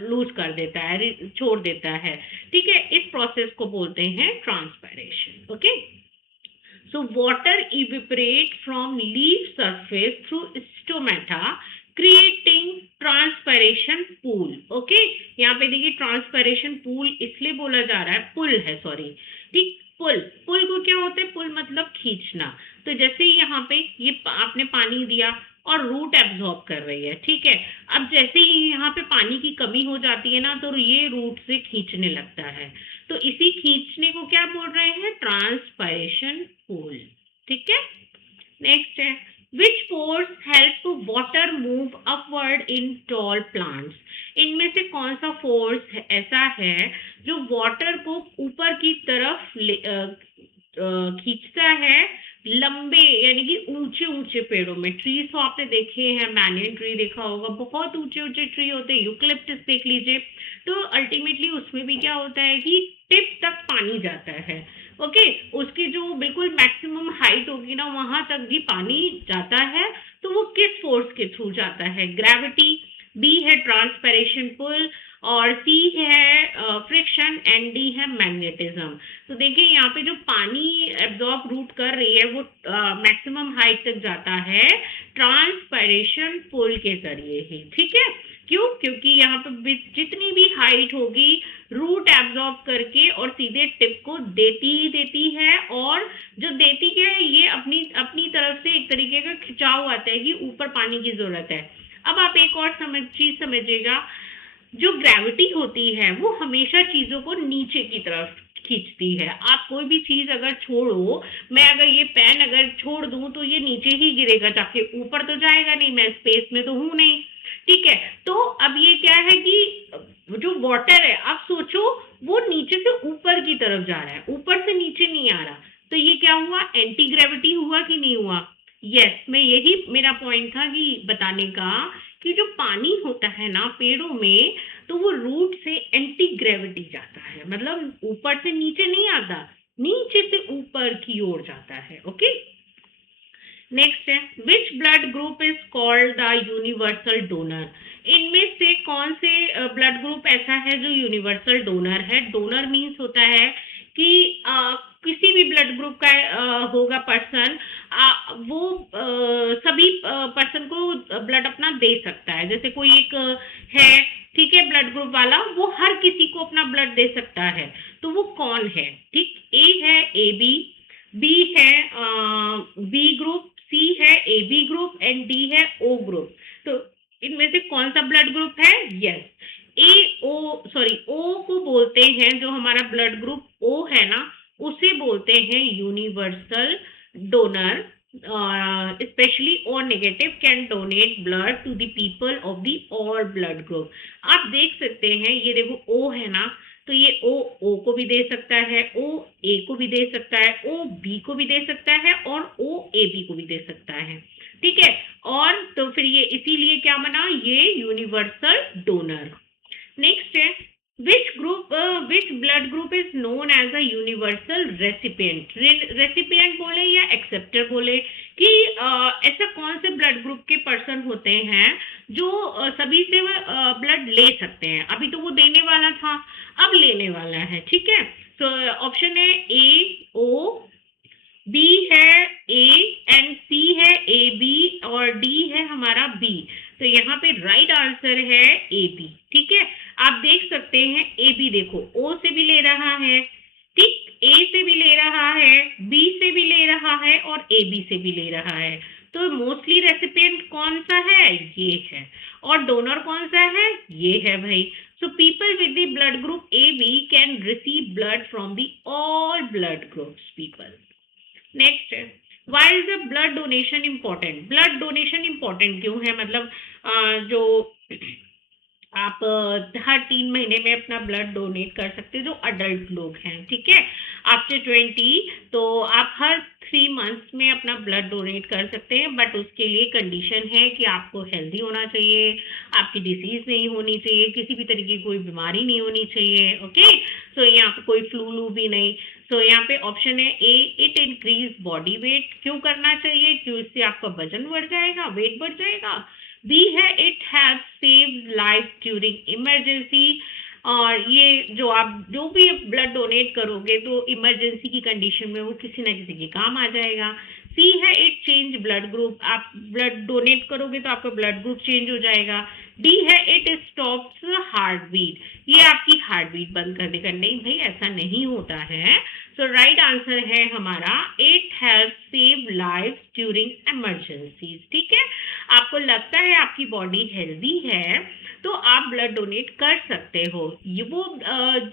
लूज कर देता है, छोड़ देता है, ठीक है। इस प्रोसेस को बोलते हैं transpiration. Okay, so water evaporate from leaf surface through stomata creating transpiration pool. Okay, यहाँ पे देखिए ट्रांसपायरेशन पूल इसलिए बोला जा रहा है, पुल है सॉरी, ठीक, पुल, पुल को क्या होता है, पुल मतलब खींचना। तो जैसे यहाँ पे ये आपने पानी दिया और रूट एब्जॉर्ब कर रही है, ठीक है। अब जैसे ही यहाँ पे पानी की कमी हो जाती है ना, तो ये रूट से खींचने लगता है, तो इसी खींचने को क्या बोल रहे हैं, ट्रांसपायरेशन पूल, ठीक है। नेक्स्ट है which force help water move upward in tall plants. इनमें से कौन सा फोर्स ऐसा है जो वाटर को ऊपर की तरफ खींचता है, लंबे यानी कि ऊंचे ऊंचे पेड़ों में। ट्रीज तो आपने देखे हैं, मैनियन ट्री देखा होगा, बहुत ऊंचे ऊंचे ट्री होते हैं, यूकलिप्टस देख लीजिए, तो अल्टीमेटली उसमें भी क्या होता है कि टिप तक पानी जाता है। ओके, उसकी जो बिल्कुल मैक्सिमम हाइट होगी ना, वहां तक भी पानी जाता है, तो वो किस फोर्स के थ्रू जाता है, ग्रेविटी, बी है ट्रांसपैरेशन पुल, और सी है फ्रिक्शन एंड डी है मैग्नेटिज्म। तो देखिए यहाँ पे जो पानी एब्जॉर्ब रूट कर रही है वो मैक्सिमम हाइट तक जाता है ट्रांसपायरेशन पुल के जरिए ही, ठीक है। क्यों? क्योंकि यहाँ पे जितनी भी हाइट होगी रूट एब्जॉर्ब करके और सीधे टिप को देती ही देती है, और जो देती क्या है, ये अपनी अपनी तरफ से एक तरीके का खिंचाव आता है कि ऊपर पानी की जरूरत है। अब आप एक और चीज समझिएगा, जो ग्रेविटी होती है वो हमेशा चीजों को नीचे की तरफ खींचती है। आप कोई भी चीज अगर छोड़ो, मैं अगर ये पेन अगर छोड़ दूं तो ये नीचे ही गिरेगा, जाके ऊपर तो जाएगा नहीं, मैं स्पेस में तो हूं नहीं, ठीक है। तो अब ये क्या है कि जो वाटर है, आप सोचो वो नीचे से ऊपर की तरफ जा रहा है, ऊपर से नीचे नहीं आ रहा, तो ये क्या हुआ, एंटी ग्रेविटी हुआ कि नहीं हुआ? यस, मैं यही मेरा पॉइंट था कि बताने का कि जो पानी होता है ना पेड़ों में, तो वो रूट से एंटी ग्रेविटी जाता है, मतलब ऊपर से नीचे नहीं आता, नीचे से ऊपर की ओर जाता है। ओके, नेक्स्ट है which blood group is called the universal donor. इनमें से कौन से ब्लड ग्रुप ऐसा है जो यूनिवर्सल डोनर है? डोनर मीन्स होता है कि किसी भी ब्लड ग्रुप का होगा पर्सन, वो सभी पर्सन को ब्लड अपना दे सकता है। जैसे कोई एक है, ठीक है, ब्लड ग्रुप वाला, वो हर किसी को अपना ब्लड दे सकता है, तो वो कौन है? ठीक, ए है ए बी, बी है बी ग्रुप, सी है A B group and D है ओ ग्रुप। तो इनमें से कौन सा ब्लड ग्रुप है? Yes, A O sorry O को बोलते हैं, जो हमारा ब्लड ग्रुप ओ है ना, उसे बोलते हैं universal donor. Specially O negative can donate blood to the people of the all blood group. आप देख सकते हैं, ये देखो ओ है ना, तो ये ओ को भी दे सकता है, ओ ए को भी दे सकता है, ओ बी को भी दे सकता है, और ओ ए बी को भी दे सकता है, ठीक है। और तो फिर ये इसीलिए क्या बना, ये यूनिवर्सल डोनर। नेक्स्ट है which blood group is known as a universal recipient? Recipient बोले या एक्सेप्टर बोले कि ऐसा कौन से ब्लड ग्रुप के पर्सन होते हैं जो सभी से ब्लड ले सकते हैं? अभी तो वो देने वाला था, अब लेने वाला है, ठीक है। तो ऑप्शन है ए ओ, बी है ए एंड सी है ए बी और डी है हमारा बी। तो यहाँ पे राइट आंसर है ए बी, ठीक है। आप देख सकते हैं ए बी, देखो ओ से भी ले रहा है, ठीक, ए से भी ले रहा है, बी से भी ले रहा है और ए बी से भी ले रहा है। तो मोस्टली रेसिपिएंट कौन सा है? ये है। और डोनर कौन सा है? ये है भाई। So people with the blood group AB can receive blood from the all blood groups people. Next है, why is the blood donation important? Blood donation important क्यों है? मतलब जो आप हर 3 महीने में अपना ब्लड डोनेट कर सकते हैं जो अडल्ट लोग हैं, ठीक है, आफ्टर 20, तो आप हर 3 मंथ्स में अपना ब्लड डोनेट कर सकते हैं, बट उसके लिए कंडीशन है कि आपको हेल्दी होना चाहिए, आपकी डिसीज नहीं होनी चाहिए, किसी भी तरीके की कोई बीमारी नहीं होनी चाहिए, ओके। सो यहाँ पे कोई फ्लू भी नहीं। सो यहाँ पे ऑप्शन है ए, इट इंक्रीज बॉडी वेट। क्यों करना चाहिए? क्यों? इससे आपका वजन बढ़ जाएगा, वेट बढ़ जाएगा। बी है, it have save life during emergency. और ये जो भी ब्लड डोनेट करोगे तो इमरजेंसी की कंडीशन में वो किसी ना किसी के काम आ जाएगा। सी है, इट चेंज ब्लड ग्रुप। आप ब्लड डोनेट करोगे तो आपका ब्लड ग्रुप चेंज हो जाएगा। डी है, इट स्टॉप्स हार्ट बीट। ये आपकी हार्ट बीट बंद कर देगा। नहीं भाई, ऐसा नहीं होता है। सो राइट आंसर है हमारा, it help save life during emergencies, ठीक है। आपको लगता है आपकी बॉडी हेल्दी है तो आप ब्लड डोनेट कर सकते हो। ये वो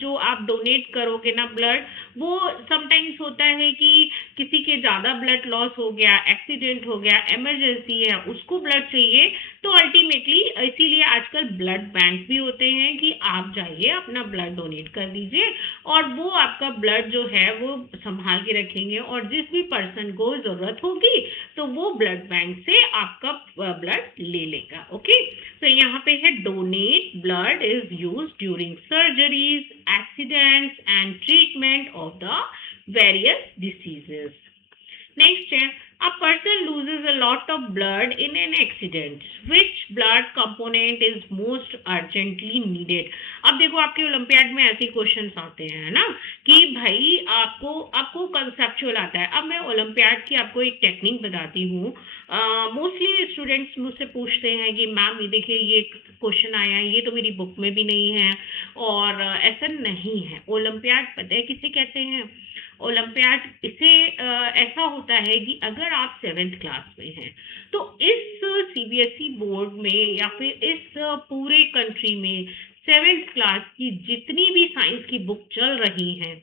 जो आप डोनेट करोगे ना ब्लड, वो समटाइम्स होता है कि किसी के ज़्यादा ब्लड लॉस हो गया, एक्सीडेंट हो गया, इमरजेंसी है, उसको ब्लड चाहिए, तो अल्टीमेटली इसीलिए आजकल ब्लड बैंक भी होते हैं कि आप जाइए अपना ब्लड डोनेट कर दीजिए और वो आपका ब्लड जो है वो संभाल के रखेंगे और जिस भी पर्सन को ज़रूरत होगी तो वो ब्लड बैंक से आपका ब्लड ले लेगा, ओके। तो यहाँ पे है, donate blood is use during surgeries, accidents and treatment of the various diseases. Next है, a person loses a lot of blood in an accident. Which blood component is most urgently needed? अब देखो आपके olympiad में ऐसे questions आते हैं ना कि भाई आपको आपको कंसेप्चुअल आता है। अब मैं ओलंपियाड की आपको एक टेक्निक बताती हूँ। मोस्टली स्टूडेंट्स मुझसे पूछते हैं कि मैम ये देखिए ये क्वेश्चन आया है, ये तो मेरी बुक में भी नहीं है, और ऐसा नहीं है। ओलंपियाड पता है किसे कहते हैं? ओलंपियाड इसे ऐसा होता है कि अगर आप 7th क्लास में हैं तो इस सीबीएसई बोर्ड में या फिर इस पूरे कंट्री में 7th क्लास की जितनी भी साइंस की बुक चल रही हैं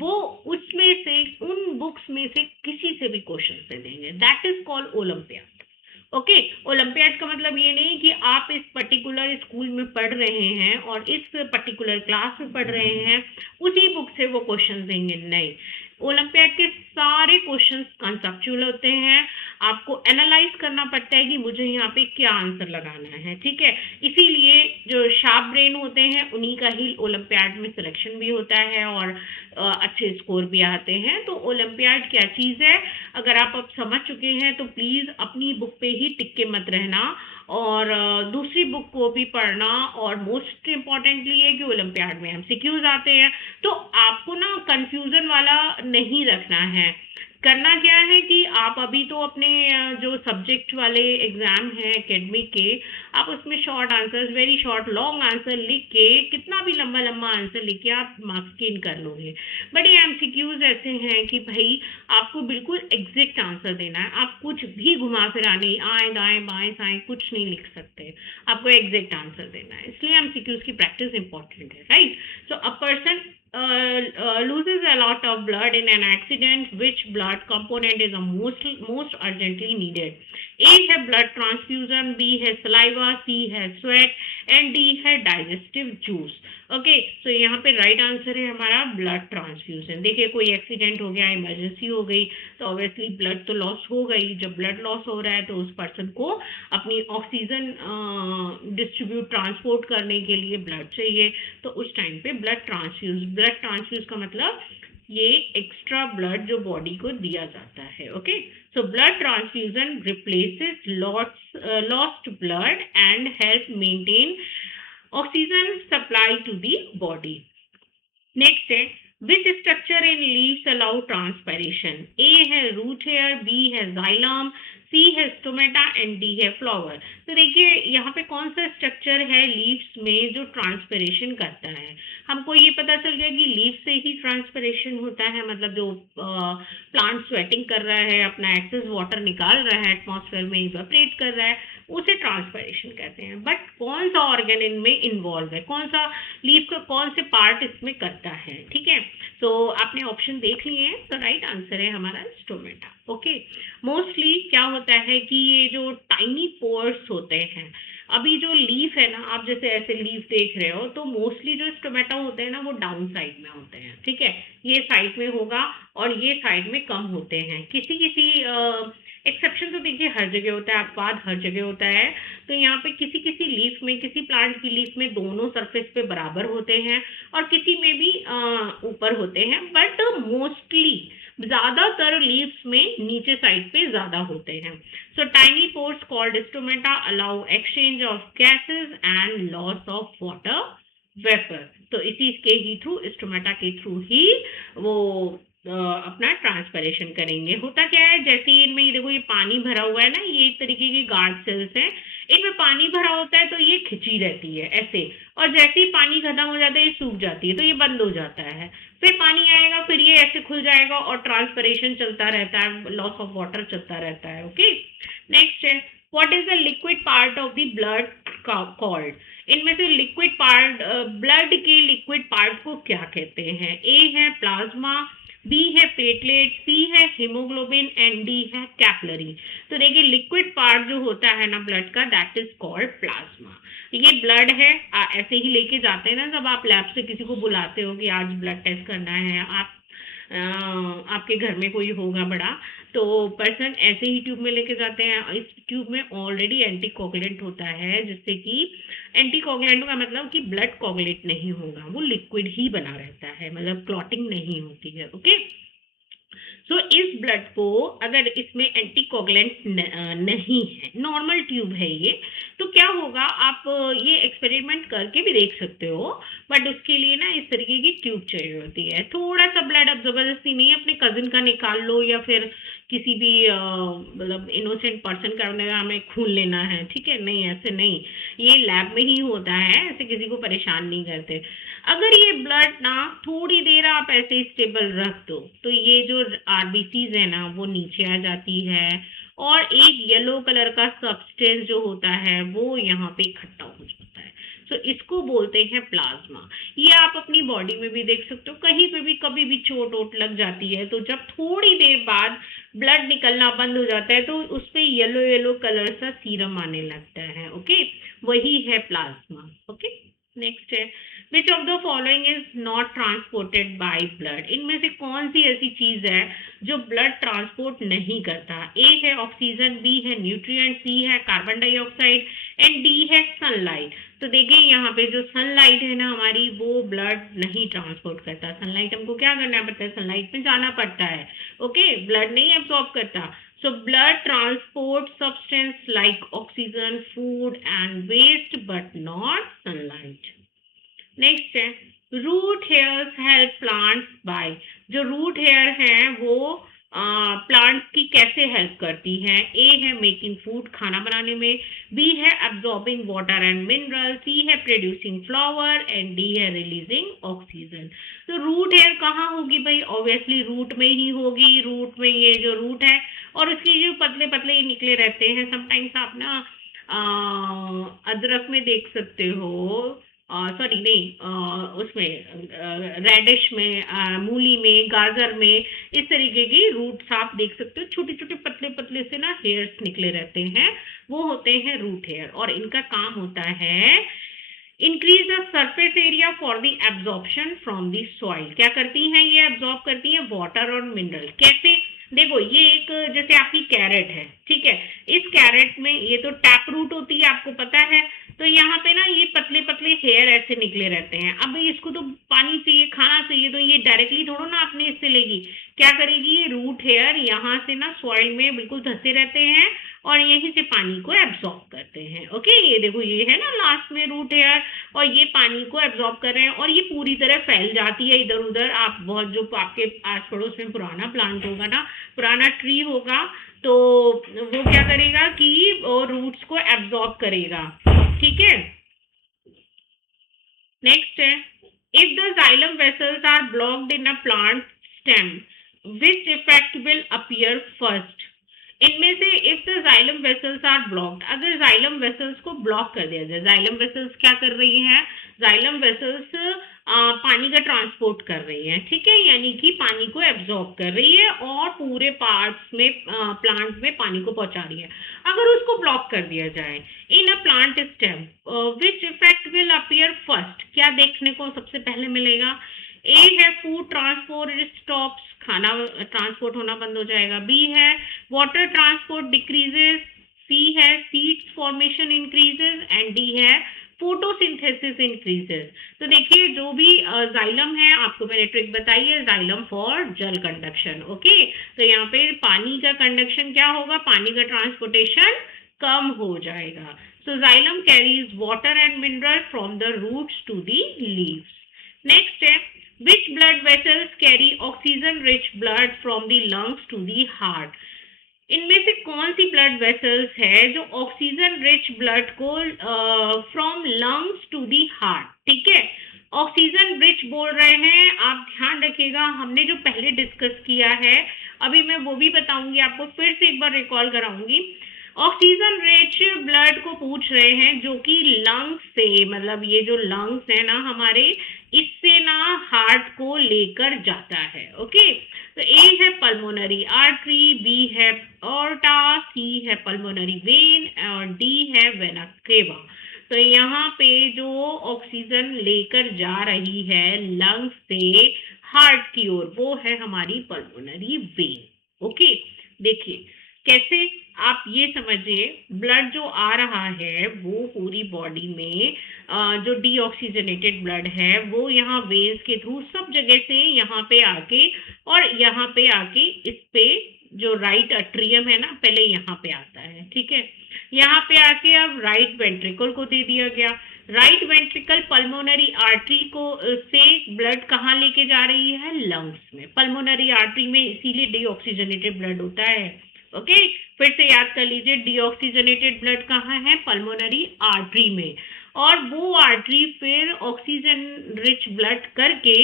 वो उसमें से, उन बुक्स में से किसी से भी क्वेश्चन दे देंगे। That is called olympiad, okay. Olympiad का मतलब ये नहीं कि आप इस पर्टिकुलर स्कूल में पढ़ रहे हैं और इस पर्टिकुलर क्लास में पढ़ रहे हैं उसी बुक से वो क्वेश्चन देंगे, नहीं। ओलंपियाड के सारे क्वेश्चंस कंसेप्चुअल होते हैं, आपको एनालाइज करना पड़ता है कि मुझे यहाँ पे क्या आंसर लगाना है, ठीक है। इसीलिए जो शार्प ब्रेन होते हैं उन्हीं का ही ओलंपियाड में सिलेक्शन भी होता है और अच्छे स्कोर भी आते हैं। तो ओलंपियाड क्या चीज़ है, अगर आप अब समझ चुके हैं तो प्लीज़ अपनी बुक पे ही टिक के मत रहना और दूसरी बुक को भी पढ़ना। और मोस्ट इम्पॉर्टेंटली है कि ओलंपियाड में एमसीक्यूज आते हैं, तो आपको ना कंफ्यूजन वाला नहीं रखना है। करना क्या है कि आप अभी तो अपने जो सब्जेक्ट वाले एग्जाम हैं एकेडमिक के, आप उसमें short answers, very short, long answer लिख के, कितना भी लंबा लंबा आंसर लिख के आप मार्क्स गेन कर लोगे। बट ये एमसीक्यूज ऐसे हैं कि भाई आपको बिल्कुल एग्जैक्ट आंसर देना है, आप कुछ भी घुमा फिरा नहीं, आए दाएं बाएं साएं कुछ नहीं लिख सकते, आपको एग्जैक्ट आंसर देना है। इसलिए एमसीक्यूज की प्रैक्टिस इंपॉर्टेंट है, right. So a person loses a lot of blood in an accident, which blood component is the most urgently needed? A है blood transfusion, B है saliva, C है sweat and D है digestive juice. Okay, so यहाँ पे right answer है हमारा blood transfusion. देखिए कोई एक्सीडेंट हो गया, इमरजेंसी हो गई, तो ऑब्वियसली ब्लड तो लॉस हो गई। जब ब्लड लॉस हो रहा है तो उस पर्सन को अपनी ऑक्सीजन डिस्ट्रीब्यूट ट्रांसपोर्ट करने के लिए ब्लड चाहिए, तो उस टाइम पे ब्लड ट्रांसफ्यूज का मतलब ये एक्स्ट्रा ब्लड जो बॉडी को दिया जाता है। Okay, so blood transfusion replaces lost blood and help maintain oxygen supply to the body. Next है, which structure in leaves allow transpiration? A है रूट हेयर, बी है जाइलम, सी है stomata and D है flower. तो देखिए यहाँ पे कौन सा स्ट्रक्चर है लीव्स में जो ट्रांसपैरेशन करता है? हमको ये पता चल गया कि लीव से ही ट्रांसपैरेशन होता है, मतलब जो प्लांट स्वेटिंग कर रहा है, अपना एक्सेस वाटर निकाल रहा है, एटमॉस्फेयर में इवेपोरेट कर रहा है, उसे ट्रांसपैरेशन कहते हैं। बट कौन सा ऑर्गन इनमें इन्वॉल्व है, कौन सा लीव का कौन से पार्ट इसमें करता है? ठीक है, तो आपने ऑप्शन देख लिए हैं, तो राइट आंसर है हमारा स्टोमेटा। ओके, मोस्टली क्या होता है कि ये जो टाइनी पोर्स होते हैं, अभी जो लीफ है ना, आप जैसे ऐसे लीफ देख रहे हो, तो मोस्टली जो स्टोमेटा होते हैं ना वो डाउन साइड में होते हैं। ठीक है, ये साइड में होगा और ये साइड में कम होते हैं। किसी किसी एक्सेप्शन तो देखिए हर जगह होता है, अपवाद हर जगह होता है। तो यहाँ पे किसी किसी लीफ में, किसी प्लांट की लीफ में दोनों सरफेस पे बराबर होते हैं और किसी में भी ऊपर होते हैं, बट मोस्टली ज्यादातर लीव्स में नीचे साइड पे ज्यादा होते हैं। So tiny pores called stomata allow exchange of gases and loss of water vapour. तो इसी के ही थ्रू, स्टोमेटा के थ्रू ही वो अपना ट्रांसपरेशन करेंगे। होता क्या है, जैसे ही इनमें देखो ये पानी भरा हुआ है ना, ये एक तरीके के गार्ड सेल्स हैं, इनमें पानी भरा होता है तो ये खिंची रहती है ऐसे, और जैसे ही पानी खत्म हो जाता है ये सूख जाती है, तो ये बंद हो जाता है। फिर पानी आएगा, फिर ये ऐसे खुल जाएगा और ट्रांसपरेशन चलता रहता है, लॉस ऑफ वाटर चलता रहता है। ओके, नेक्स्ट है, what is the liquid part of the blood called? इनमें से लिक्विड पार्ट, ब्लड के लिक्विड पार्ट को क्या कहते हैं? ए है प्लाज्मा, बी है प्लेटलेट, सी है हीमोग्लोबिन एंड डी है कैपिलरी। तो देखिए लिक्विड पार्ट जो होता है ना ब्लड का, दैट इज कॉल्ड प्लाज्मा। ये ब्लड है, ऐसे ही लेके जाते हैं ना, जब आप लैब से किसी को बुलाते हो कि आज ब्लड टेस्ट करना है, आपके घर में कोई होगा बड़ा, तो पर्सन ऐसे ही ट्यूब में लेके जाते हैं। इस ट्यूब में ऑलरेडी एंटीकोगुलेंट होता है, जिससे कि एंटीकोगुलेंट का मतलब कि ब्लड कोगुलेट नहीं होगा, वो लिक्विड ही बना रहता है, मतलब क्लॉटिंग नहीं होती है। ओके, सो इस ब्लड को, अगर इसमें एंटीकोगुलेंट नहीं है, नॉर्मल ट्यूब है ये, तो क्या होगा, आप ये एक्सपेरिमेंट करके भी देख सकते हो, बट उसके लिए ना इस तरीके की ट्यूब चाहिए होती है। थोड़ा सा ब्लड, अब जबरदस्ती नहीं, अपने कजिन का निकाल लो या फिर किसी भी मतलब इनोसेंट पर्सन का हमें खून लेना है, ठीक है, नहीं ऐसे नहीं, ये लैब में ही होता है, ऐसे किसी को परेशान नहीं करते। अगर ये ब्लड ना थोड़ी देर आप ऐसे स्टेबल रख दो, तो ये जो आरबीसीज है ना वो नीचे आ जाती है, और एक येलो कलर का सब्सटेंस जो होता है वो यहाँ पे इकट्ठा हो जाता है। तो इसको बोलते हैं प्लाज्मा। ये आप अपनी बॉडी में भी देख सकते हो, कहीं पे भी कभी भी चोट वोट लग जाती है, तो जब थोड़ी देर बाद ब्लड निकलना बंद हो जाता है तो उस पे येलो येलो कलर सा सीरम आने लगता है। ओके, वही है प्लाज्मा। ओके, नेक्स्ट है, which of the following is not transported by blood? इनमें से कौन सी ऐसी चीज है जो ब्लड ट्रांसपोर्ट नहीं करता? ए है ऑक्सीजन, बी है न्यूट्रिएंट, सी है कार्बन डाइऑक्साइड एंड डी है सनलाइट। तो देखिए यहाँ पे जो सनलाइट है ना हमारी, वो ब्लड नहीं ट्रांसपोर्ट करता। सनलाइट हमको क्या करना पड़ता है, सनलाइट में जाना पड़ता है। ओके, ब्लड नहीं एब्सॉर्ब करता। So blood transports substance like oxygen, food and waste but not sunlight. Next है, root hairs help plants by. जो रूट हेयर हैं वो प्लांट्स की कैसे हेल्प करती हैं? ए है मेकिंग फूड, खाना बनाने में, बी है एब्जॉर्बिंग वाटर एंड मिनरल, सी है प्रोड्यूसिंग फ्लावर एंड डी है रिलीजिंग ऑक्सीजन। तो रूट हेयर कहाँ होगी भाई? ऑब्वियसली रूट में ही होगी। रूट में ये जो रूट है और उसके जो पतले पतले निकले रहते हैं, समटाइम्स आप ना अदरक में देख सकते हो, सॉरी नहीं, उसमें रेडिश में, मूली में, गाजर में, इस तरीके की रूट्स आप देख सकते हो, छोटे छोटे पतले पतले से ना हेयर्स निकले रहते हैं, वो होते हैं रूट हेयर। और इनका काम होता है increase the surface area for the absorption from the soil. क्या करती हैं ये? एब्जॉर्ब करती हैं वाटर और मिनरल। कैसे? देखो ये एक जैसे आपकी कैरेट है, ठीक है, इस कैरेट में ये तो टैप रूट होती है, आपको पता है, तो यहाँ पे ना ये पतले पतले हेयर ऐसे निकले रहते हैं। अब इसको तो पानी चाहिए, खाना चाहिए, तो ये डायरेक्टली थोड़ा ना अपने इससे लेगी। क्या करेगी? ये रूट हेयर यहाँ से ना सॉइल में बिल्कुल धंसे रहते हैं और यहीं से पानी को एब्जॉर्ब करते हैं। ओके, ये देखो ये है ना लास्ट में रूट हेयर, और ये पानी को एब्जॉर्ब कर रहे हैं और ये पूरी तरह फैल जाती है इधर उधर। आप बहुत जो आपके आस पड़ोस में पुराना प्लांट होगा ना, पुराना ट्री होगा, तो वो क्या करेगा कि रूट्स को एब्जॉर्ब करेगा। ठीक है, नेक्स्ट है, if the xylem vessels are blocked in a plant stem which effect will appear first. इनमें से if the xylem vessels are blocked, अगर जाइलम वेसल्स को ब्लॉक कर दिया जाए, जाइलम वेसल्स क्या कर रही है? जाइलम वेसल्स पानी का ट्रांसपोर्ट कर रही है, ठीक है, यानी कि पानी को एब्जॉर्ब कर रही है और पूरे पार्ट्स में प्लांट में पानी को पहुंचा रही है। अगर उसको ब्लॉक कर दिया जाए in a plant stem, which effect will appear first, क्या देखने को सबसे पहले मिलेगा? ए है फूड ट्रांसपोर्ट स्टॉप्स, खाना ट्रांसपोर्ट होना बंद हो जाएगा। बी है वाटर ट्रांसपोर्ट डिक्रीजेस। सी है seeds formation increases and D है फोटोसिंथेसिस इंक्रीजेस। तो देखिए जो भी जाइलम है, आपको मैंने ट्रिक बताई है, जाइलम फॉर जल कंडक्शन। ओके, तो यहाँ पे पानी का कंडक्शन क्या होगा? पानी का ट्रांसपोर्टेशन कम हो जाएगा। So xylem carries water and mineral from the roots to the leaves. Next है, which blood vessels carry oxygen rich blood from the lungs to the heart। इनमें से कौन सी ब्लड वेसल्स है जो ऑक्सीजन रिच ब्लड को from lungs to the heart, ठीक है, oxygen rich बोल रहे हैं, आप ध्यान रखिएगा, हमने जो पहले डिस्कस किया है, अभी मैं वो भी बताऊंगी आपको, फिर से एक बार रिकॉल कराऊंगी। ऑक्सीजन रिच ब्लड को पूछ रहे हैं जो कि लंग्स से, मतलब ये जो लंग्स है ना हमारे, इससे ना हार्ट को लेकर जाता है। ओके, तो ए है पल्मोनरी आर्टरी, बी है ऑर्टा, सी है पल्मोनरी वेन और डी है वेना केवा। तो यहाँ पे जो ऑक्सीजन लेकर जा रही है लंग्स से हार्ट की ओर, वो है हमारी पल्मोनरी वेन। ओके, देखिए कैसे, आप ये समझिए, ब्लड जो आ रहा है वो पूरी बॉडी में जो डीऑक्सीजनेटेड ब्लड है वो यहाँ वेन्स के थ्रू सब जगह से यहाँ पे आके, और यहाँ पे आके इस पे जो राइट अट्रियम है ना, पहले यहाँ पे आता है, ठीक है, यहाँ पे आके अब राइट वेंट्रिकल को दे दिया गया। राइट वेंट्रिकल पल्मोनरी आर्टरी को से ब्लड कहाँ लेके जा रही है? लंग्स में। पल्मोनरी आर्टरी में इसीलिए डीऑक्सीजनेटेड ब्लड होता है। ओके, फिर से याद कर लीजिए, डीऑक्सीजनेटेड ब्लड कहाँ है? पल्मोनरी आर्टरी में, और वो आर्टरी फिर ऑक्सीजन रिच ब्लड करके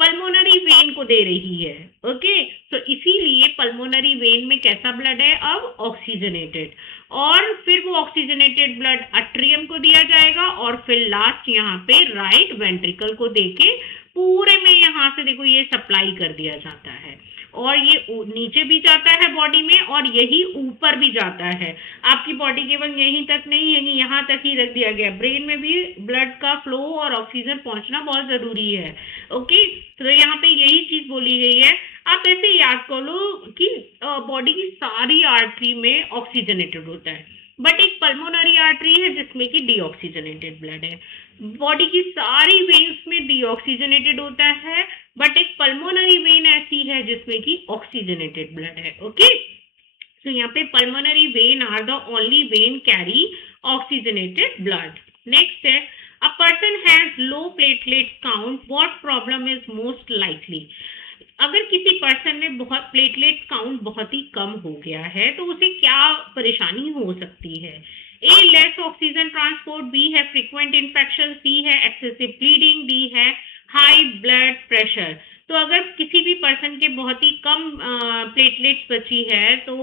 पल्मोनरी वेन को दे रही है। ओके, तो इसीलिए पल्मोनरी वेन में कैसा ब्लड है? अब ऑक्सीजनेटेड, और फिर वो ऑक्सीजनेटेड ब्लड अट्रियम को दिया जाएगा और फिर लास्ट यहाँ पे राइट वेंट्रिकल को देके पूरे में यहाँ से देखो ये सप्लाई कर दिया जाता है, और ये नीचे भी जाता है बॉडी में और यही ऊपर भी जाता है। आपकी बॉडी केवल यहीं तक नहीं है, यहाँ तक ही रख दिया गया। ब्रेन में भी ब्लड का फ्लो और ऑक्सीजन पहुंचना बहुत जरूरी है। ओके, तो यहाँ पे यही चीज बोली गई है। आप ऐसे याद कर लो कि बॉडी की सारी आर्टरी में ऑक्सीजनेटेड होता है, बट एक पल्मोनरी आर्टरी है जिसमें कि डीऑक्सीजनेटेड ब्लड है। बॉडी की सारी वेन्स में डीऑक्सीजनेटेड होता है, बट एक पल्मोनरी वेन ऐसी है जिसमें कि ऑक्सीजनेटेड ब्लड है। ओके, तो यहाँ पे pulmonary vein are the only vein carry oxygenated blood. Next है, a person has low platelet count, what problem is most likely. अगर किसी पर्सन में बहुत प्लेटलेट काउंट बहुत ही कम हो गया है तो उसे क्या परेशानी हो सकती है? ए लेस ऑक्सीजन ट्रांसपोर्ट, बी है फ्रीक्वेंट इन्फेक्शन, सी है एक्सेसिव ब्लीडिंग, डी है हाई ब्लड प्रेशर। तो अगर किसी भी पर्सन के बहुत ही कम प्लेटलेट्स बची है तो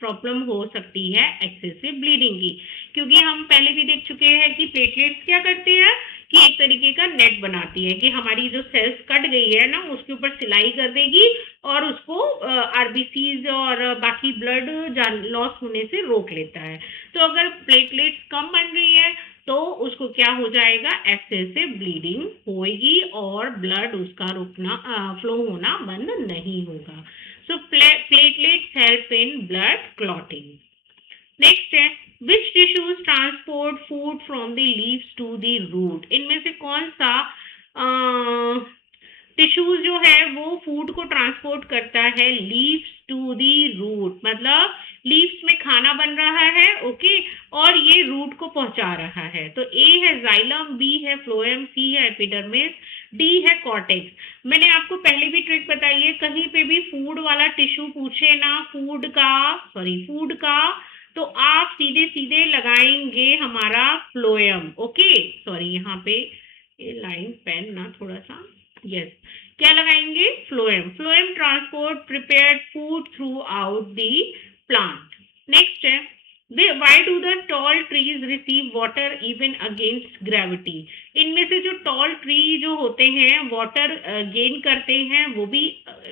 प्रॉब्लम हो सकती है एक्सेसिव ब्लीडिंग की, क्योंकि हम पहले भी देख चुके हैं कि प्लेटलेट्स क्या करते हैं कि एक तरीके का नेट बनाती है कि हमारी जो सेल्स कट गई है ना उसके ऊपर सिलाई कर देगी और उसको आरबीसीज और बाकी ब्लड लॉस होने से रोक लेता है। तो अगर प्लेटलेट्स कम बन रही है तो उसको क्या हो जाएगा, एक्सेसिव ब्लीडिंग होगी और ब्लड उसका रुकना फ्लो होना बंद नहीं होगा। So platelets help in blood clotting. Next है, which tissues transport food from the leaves to the root. इनमें से कौन सा टिश्यूज जो है वो फूड को ट्रांसपोर्ट करता है लीव्स टू दी रूट, मतलब लीव्स में खाना बन रहा है, ओके, और ये रूट को पहुंचा रहा है। तो ए है जाइलम, बी है फ्लोएम, सी है एपिडर्मिस, डी है कॉर्टेक्स। मैंने आपको पहले भी ट्रिक बताई है, कहीं पे भी फूड वाला टिश्यू पूछे ना फूड का, तो आप सीधे सीधे लगाएंगे हमारा फ्लोएम, ओके। सॉरी, यहाँ पे ये लाइन पेन ना थोड़ा सा, यस, क्या लगाएंगे, phloem. Phloem transport prepared food through out the plant. Next है, why do the tall trees receive water even against gravity। इनमें से जो टॉल ट्री जो होते हैं वाटर गेन करते हैं, वो भी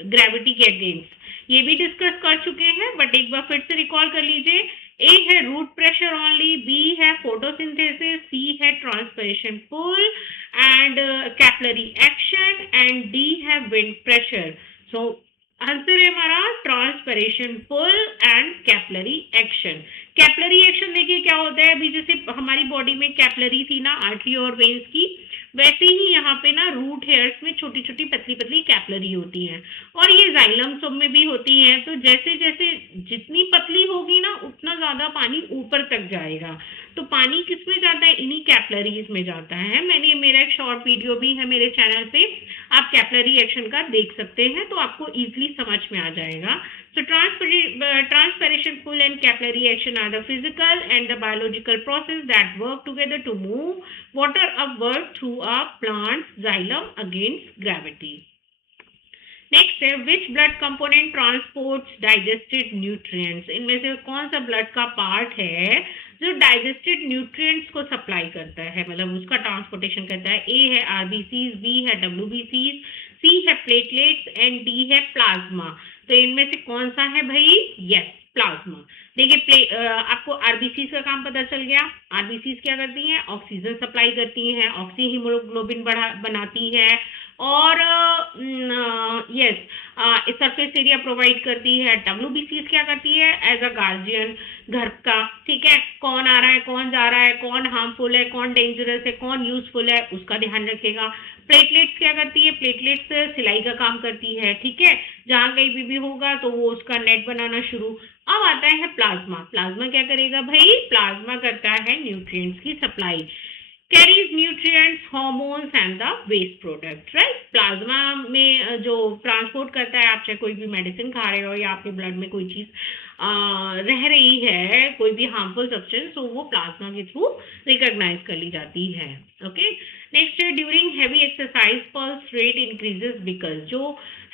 ग्रेविटी के अगेंस्ट, ये भी डिस्कस कर चुके हैं, बट एक बार फिर से रिकॉल कर लीजिए। ए है रूट प्रेशर ओनली, बी है फोटोसिंथेसिस, सी है transpiration pull and capillary action, and D है विंड प्रेशर। सो आंसर है हमारा transpiration pull and capillary action. Capillary action देखिए क्या होता है, अभी जैसे हमारी बॉडी में कैपिलरी थी ना आर्टरी और वेन्स की, वैसे ही यहाँ पे ना रूट हेयर्स में छोटी छोटी पतली पतली कैपिलरी होती हैं, और ये जाइलम सब में भी होती हैं। तो जैसे जैसे जितनी पतली होगी ना उतना ज्यादा पानी ऊपर तक जाएगा। तो पानी किस में जाता है, इन्हीं कैपिलरीज में जाता है। मैंने मेरा एक शॉर्ट वीडियो भी है मेरे चैनल पे, आप कैपिलरी एक्शन का देख सकते हैं, तो आपको इजीली समझ में आ जाएगा। So transpiration pull and capillary action are the physical and the biological process that work together to move water upward through a plant's xylem against gravity. Next है, which blood component transports digested nutrients. इनमें से कौन सा blood का part है जो digested nutrients को supply करता है, मतलब उसका ट्रांसपोर्टेशन करता है। ए है आरबीसीज, बी है डब्ल्यूबीसीज, सी है प्लेटलेट्स एंड डी है प्लाज्मा। तो इनमें से कौन सा है भाई, यस, प्लाज्मा। देखिए आपको आरबीसीज का काम पता चल गया। आरबीसीज क्या करती हैं, ऑक्सीजन सप्लाई करती हैं, ऑक्सी हीमोग्लोबिन बनाती है, और यस सरफेस एरिया प्रोवाइड करती है। डब्ल्यूबीसीज क्या करती है, एज अ गार्जियन घर का, ठीक है, कौन आ रहा है कौन जा रहा है, कौन हार्मफुल है कौन डेंजरस है कौन यूजफुल है, उसका ध्यान रखेगा। प्लेटलेट्स क्या करती है, प्लेटलेट्स सिलाई का काम करती है, ठीक है, जहां कहीं भी होगा तो वो उसका नेट बनाना शुरू। अब आता है प्लाज्मा। प्लाज्मा क्या करेगा भाई, प्लाज्मा करता है न्यूट्रिएंट्स की supply, carries nutrients, hormones and the waste product, right? Plasma में जो ट्रांसपोर्ट करता है, आप चाहे कोई भी मेडिसिन खा रहे हो या आपके ब्लड में कोई चीज रह रही है, कोई भी हार्मफुल सब्सटेंस, तो वो प्लाज्मा के थ्रू रिकॉग्नाइज कर ली जाती है, ओके। नेक्स्ट है, during heavy exercise pulse rate increases because. जो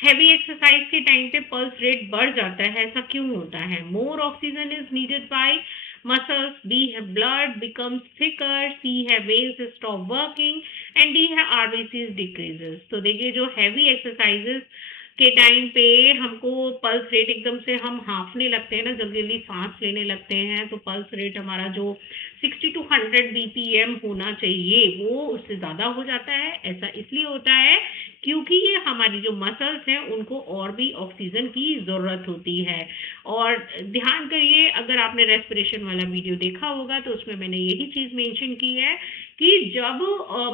हैवी एक्सरसाइज के टाइम पे पल्स रेट बढ़ जाता है, ऐसा क्यों होता है, मोर oxygen is needed bye muscles, B है blood becomes thicker, C है veins stop working and D है RBCs decreases। तो देखिए जो heavy exercises के टाइम पे हमको पल्स रेट एकदम से हम हाँफने लगते हैं ना, जल्दी जल्दी सांस लेने लगते हैं, तो पल्स रेट हमारा जो 60 to 100 BPM होना चाहिए वो उससे ज़्यादा हो जाता है। ऐसा इसलिए होता है क्योंकि ये हमारी जो मसल्स हैं उनको और भी ऑक्सीजन की ज़रूरत होती है। और ध्यान करिए, अगर आपने रेस्पिरेशन वाला वीडियो देखा होगा तो उसमें मैंने यही चीज़ मेंशन की है कि जब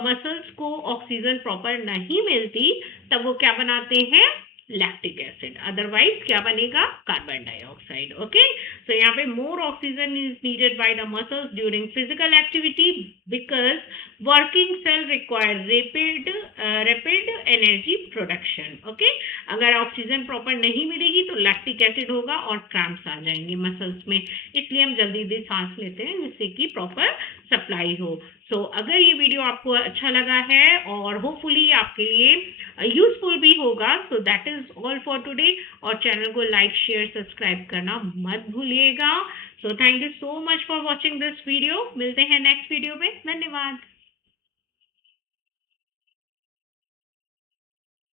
मसल्स को ऑक्सीजन प्रॉपर नहीं मिलती तब वो क्या बनाते हैं, लैक्टिक एसिड, अदरवाइज क्या बनेगा, कार्बन डाइऑक्साइड, ओके। सो यहाँ पे more oxygen is needed by the muscles during physical activity because working cell require rapid energy production, okay. अगर ऑक्सीजन प्रॉपर नहीं मिलेगी तो लैक्टिक एसिड होगा और क्रैम्प्स आ जाएंगे मसल्स में, इसलिए हम जल्दी जल्दी सांस लेते हैं जिससे कि प्रॉपर सप्लाई हो। सो अगर ये वीडियो आपको अच्छा लगा है और होपफुली आपके लिए यूजफुल भी होगा, so that is all for today. और चैनल को लाइक शेयर सब्सक्राइब करना मत भूलिएगा। So thank you so much for watching this video. मिलते हैं नेक्स्ट वीडियो में, धन्यवाद।